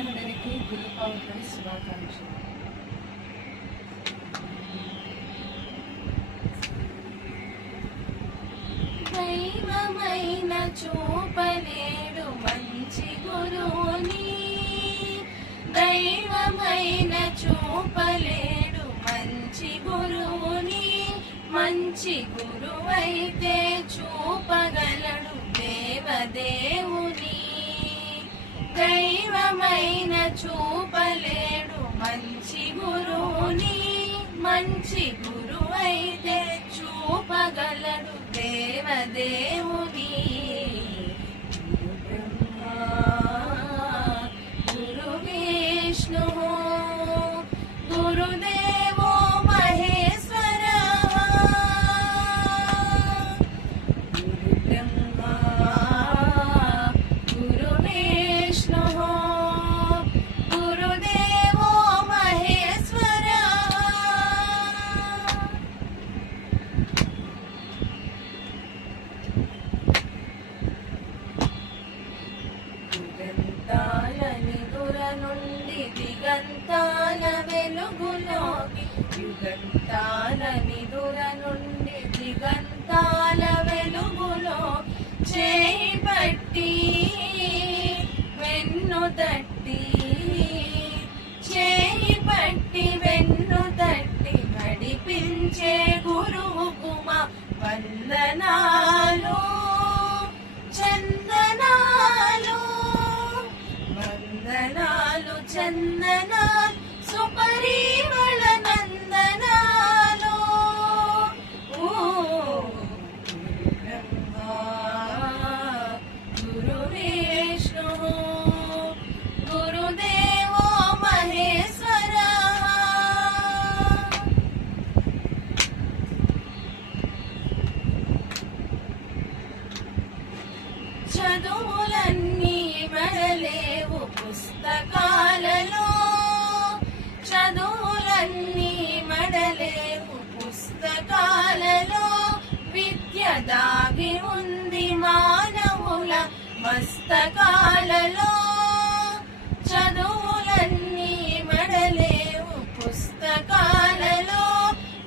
పిల్లలందరికీ గురు పౌర్ణమి శుభాకాంక్షలు. దైవమైన చూపలేడు మంచి గురువుని, దైవమైన చూపలేడు మంచి గురువుని, మంచి గురువైతే చూపగలడు దేవదేవుని. దైవమైన చూపలేడు మంచి గురువుని, మంచి గురువైతే చూపగలడు దేవదేవుని. గురు బ్రహ్మా గురు విష్ణు గురుదేవో మహేశ్వర. గురు బ్రహ్మా గురు విష్ణు గురుదేవో మహేశ్వర. దిగంతాల నిదుర నుండి దిగంతాల వెలుగులోకి, యుగంతాల నిదుర నుండి దిగంతాల వెలుగులో చేయి పట్టి వెన్ను తట్టి, చేయి పట్టి వెన్ను తట్టి నడిపించే గురువుకు మా వందనాలు చందనాలు. వందనాలు చందనాలు సుపరిమళ నందనాలు. గురు బ్రహ్మా గురు విష్ణు గురుదేవో మహేశ్వర. చదువులన్నీ మరలేవు పుస్తకాలలో, చదువులన్నీ మడలేవు పుస్తకాలలో, విద్య దాగి ఉంది మానవుల మస్తకాలలో. చదువులన్నీ మడలేవు పుస్తకాలలో,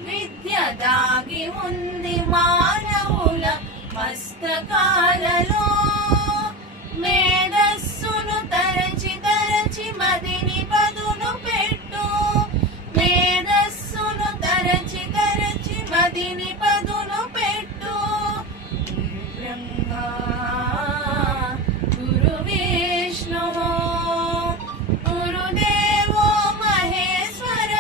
విద్య దాగి ఉంది మానవుల మస్తకాలలో. మేధస్సును తరచి తరచి మదిని పదును పెట్టు, మేధస్సును తరచి తరచి మదిని పదును పెట్టు. గురు బ్రహ్మా గురు విష్ణు గురుదేవో మహేశ్వర.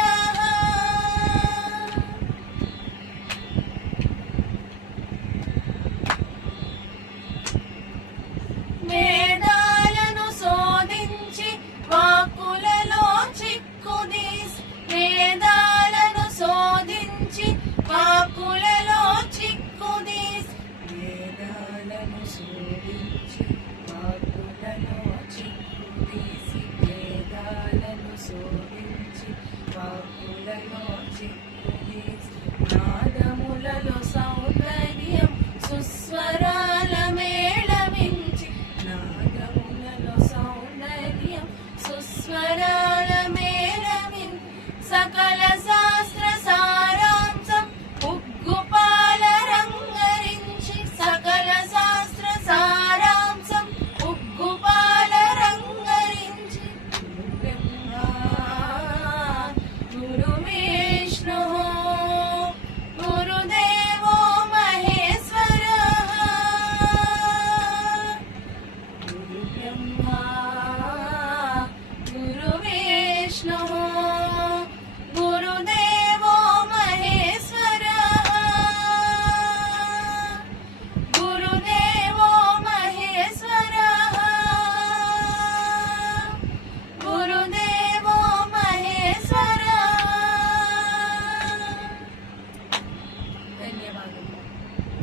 వేదాలను శోధించి వాక్కులలో చిక్కుదీసి, వేదాలను శోధించి వాక్కులలో చిక్కుదీసి, వేదాలను శోధించి వాక్కులలో చిక్కుదీసి,